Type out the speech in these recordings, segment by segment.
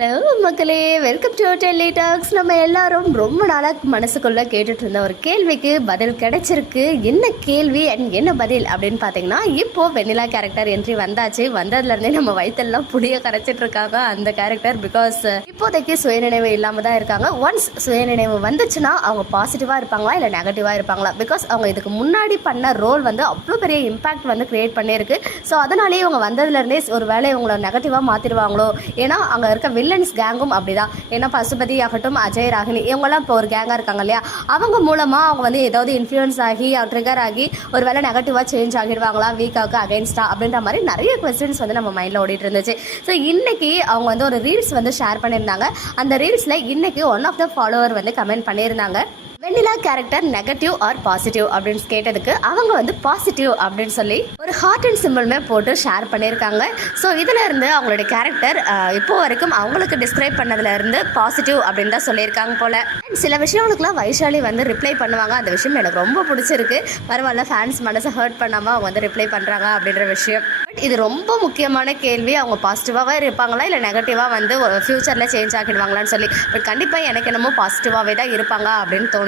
Hello மக்களே, welcome to Delhi tax. நம்ம எல்லாரும் ரொம்ப நாளாக மனசுக்குள்ளே கேட்டுட்டு இருந்த ஒரு கேள்விக்கு பதில் கிடைச்சிருக்கு. என்ன கேள்வி அண்ட் என்ன பதில் அப்படின்னு பார்த்தீங்கன்னா, இப்போது வெண்ணிலா கேரக்டர் என்ட்ரி வந்தாச்சு. வந்ததுலேருந்தே நம்ம வயிற்றெல்லாம் புளிய கரைச்சிட்டு இருக்காங்க அந்த கேரக்டர். பிகாஸ் இப்போதைக்கு சுயநினைவு இல்லாமல் தான் இருக்காங்க. ஒன்ஸ் சுயநினைவு வந்துச்சுன்னா அவங்க பாசிட்டிவாக இருப்பாங்களா இல்லை நெகட்டிவாக இருப்பாங்களா? பிகாஸ் அவங்க இதுக்கு முன்னாடி பண்ண ரோல் வந்து அவ்வளோ பெரிய இம்பாக்ட் வந்து கிரியேட் பண்ணியிருக்கு. ஸோ அதனாலேயே இவங்க வந்ததுலேருந்தே ஒரு வேளை இவங்களை நெகட்டிவாக மாற்றிடுவாங்களோ? ஏன்னா அங்கே இருக்க வில்லன்ஸ் கேங்கும் அப்படிதான். ஏன்னா பசுபதி ஆகட்டும், அஜய், ராகினி இவங்கெல்லாம் இப்போ ஒரு கேங்காக இருக்காங்க இல்லையா? அவங்க மூலமாக அவங்க வந்து ஏதாவது இன்ஃப்ளூயன்ஸ் ஆகி ட்ரிகர் ஆகி ஒரு வேளை நெகட்டிவாக சேஞ்ச் ஆகிடுவாங்களா, வீக்காவுக்கு அகைன்ஸ்டா அப்படின்ற மாதிரி நிறைய கொஸ்டின்ஸ் வந்து நம்ம மைண்டில் ஓடிட்டு இருந்துச்சு. ஸோ இன்னைக்கு அவங்க வந்து ஒரு ரீல்ஸ் வந்து ஷேர் பண்ணியிருந்தாங்க. அந்த ரீல்ஸில் இன்னைக்கு ஒன் ஆஃப் த ஃபாலோவர் வந்து கமெண்ட் பண்ணியிருந்தாங்க, வெண்ணிலா கேரக்டர் நெகட்டிவ் ஆர் பாசிட்டிவ் அப்படின்னு கேட்டதுக்கு அவங்க வந்து பாசிட்டிவ் அப்படின்னு சொல்லி ஒரு ஹார்ட் அண்ட் சிம்பிளுமே போட்டு ஷேர் பண்ணியிருக்காங்க. ஸோ இதில் இருந்து அவங்களுடைய கேரக்டர் இப்போ வரைக்கும் அவங்களுக்கு டிஸ்கிரைப் பண்ணதுல இருந்து பாசிட்டிவ் அப்படின்னு தான் சொல்லியிருக்காங்க போல. சில விஷயங்களுக்குலாம் வைஷாலி வந்து ரிப்ளை பண்ணுவாங்க. அந்த விஷயம் எனக்கு ரொம்ப பிடிச்சிருக்கு. பரவாயில்ல, ஃபேன்ஸ் மனசை ஹர்ட் பண்ணாமல் அவங்க வந்து ரிப்ளை பண்ணுறாங்க அப்படின்ற விஷயம். பட் இது ரொம்ப முக்கியமான கேள்வி. அவங்க பாசிட்டிவாகவே இருப்பாங்களா இல்லை நெகட்டிவாக வந்து ஃப்யூச்சரில் சேஞ்ச் ஆகிடுவாங்களான்னு சொல்லி. பட் கண்டிப்பாக எனக்கு என்னமோ பாசிட்டிவாகவே தான் இருப்பாங்க அப்படின்னு தோணுது.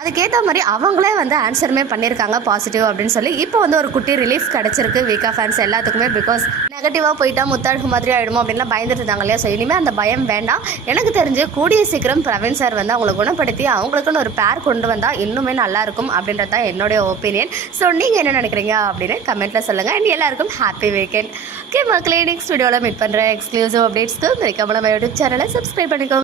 அதுக்கேற்ற மாதிரி அவங்களே வந்து ஆன்சருமே பண்ணியிருக்காங்க பாசிட்டிவ் அப்படின்னு சொல்லி. இப்போ வந்து ஒரு குட்டி ரிலீஃப் கிடைச்சிருக்கு வீக்கா ஃபேன்ஸ் எல்லாத்துக்குமே. பிகாஸ் நெகட்டிவாக போயிட்டா முத்தாழ்கு மாதிரி ஆகிடுமோ அப்படின்லாம் பயந்துட்டு இருந்தாங்க இல்லையா? ஸோ இனிமேல் அந்த பயம் வேண்டாம். எனக்கு தெரிஞ்சு கூடிய சீக்கிரம் பிரவீன் சார் வந்து அவங்களை குணப்படுத்தி அவங்களுக்குன்னு ஒரு பேர் கொண்டு வந்தால் இன்னுமே நல்லாயிருக்கும் அப்படின்றது தான் என்னுடைய ஒப்பீனியன். ஸோ நீங்கள் என்ன நினைக்கிறீங்க அப்படின்னு கமெண்ட்டில் சொல்லுங்கள். அண்ட் எல்லாருக்கும் ஹாப்பி வீக்கெண்ட். ஓகே மக்களே, நெக்ஸ்ட் வீடியோவில் மீட் பண்ணுறேன். எக்ஸ்க்ளூசிவ் அப்டேட்ஸ்க்கு மறக்காம நம்ம யூடியூப் சேனலை சப்ஸ்கிரைப் பண்ணிக்கோங்க.